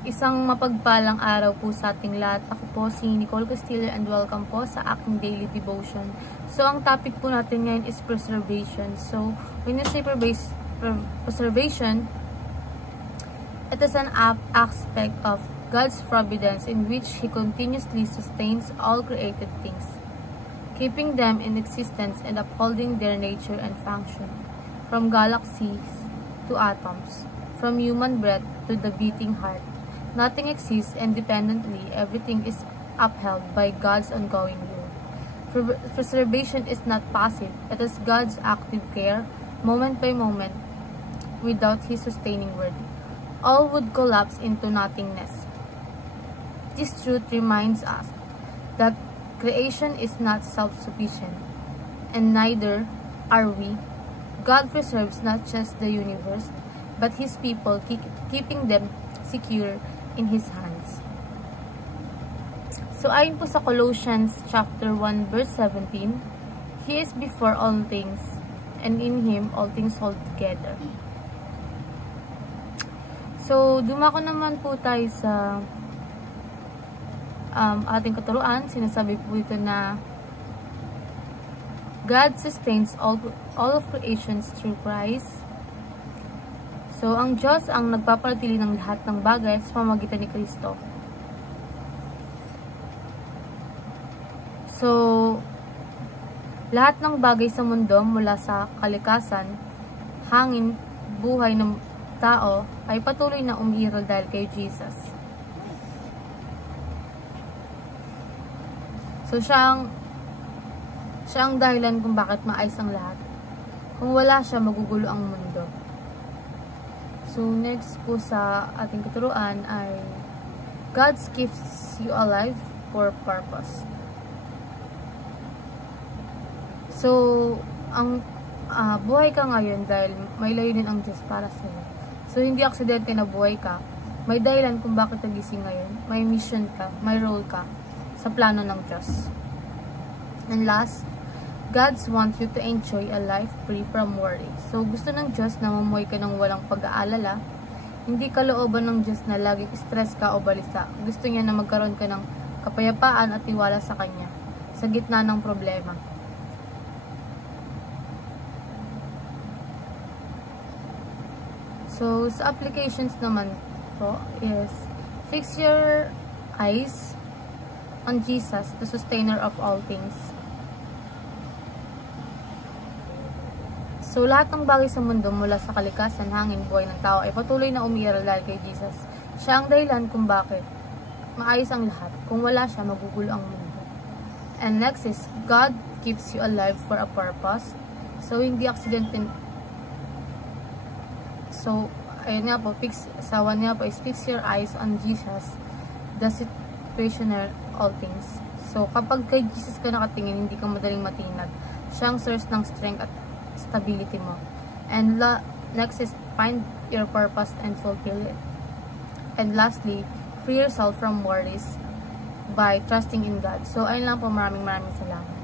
Isang mapagpalang araw po sa ating lahat. Ako po si Nicole Castillo and welcome po sa aking daily devotion. So, ang topic po natin ngayon is preservation. So, when you say preservation, it is an aspect of God's providence in which He continuously sustains all created things, keeping them in existence and upholding their nature and function, from galaxies to atoms, from human breath to the beating heart. Nothing exists independently. Everything is upheld by God's ongoing will. Preservation is not passive. It is God's active care, moment by moment. Without His sustaining word, all would collapse into nothingness. This truth reminds us that creation is not self-sufficient, and neither are we. God preserves not just the universe, but His people, keeping them secure in His hands. So, ayon po sa Colossians chapter 1 verse 17, He is before all things, and in Him all things hold together. So, dumako naman po tayo sa ating katuruan. Sinasabi po ito na God sustains all of creations through Christ. So, ang Diyos ang nagpapanatili ng lahat ng bagay sa pamamagitan ni Kristo. So, lahat ng bagay sa mundo mula sa kalikasan, hangin, buhay ng tao ay patuloy na umiiral dahil kay Jesus. So, siya ang dahilan kung bakit maayos ang lahat. Kung wala siya, magugulo ang mundo. So, next po sa ating katuruan ay God keeps you alive for purpose. So, ang buhay ka ngayon dahil may layunin ang Diyos para sa iyo. So, hindi aksidente na buhay ka. May dahilan kung bakit nagising ngayon. May mission ka, may role ka sa plano ng Diyos. And last, God wants you to enjoy a life free from worry. So, gusto ng Diyos na mamuhay ka ng walang pag-aalala. Hindi kalooban ng Diyos na laging stress ka o balisa. Gusto niya na magkaroon ka ng kapayapaan at tiwala sa Kanya sa gitna ng problema. So, sa applications naman po is fix your eyes on Jesus, the sustainer of all things. So, lahat ng bagay sa mundo mula sa kalikasan, hangin, buhay ng tao ay patuloy na umiiral dahil kay Jesus. Siya ang dahilan kung bakit maayos ang lahat. Kung wala siya, magugulo ang mundo. And next is, God keeps you alive for a purpose. So, hindi aksidente. So, ayun nga po, sa one nga po is fix your eyes on Jesus, the situationer all things. So, kapag kay Jesus ka nakatingin, hindi ka madaling matinag. Siya ang source ng strength at stability mo. And next is find your purpose and fulfill it. And lastly, free yourself from worries by trusting in God. So, ayun lang po, maraming salamat.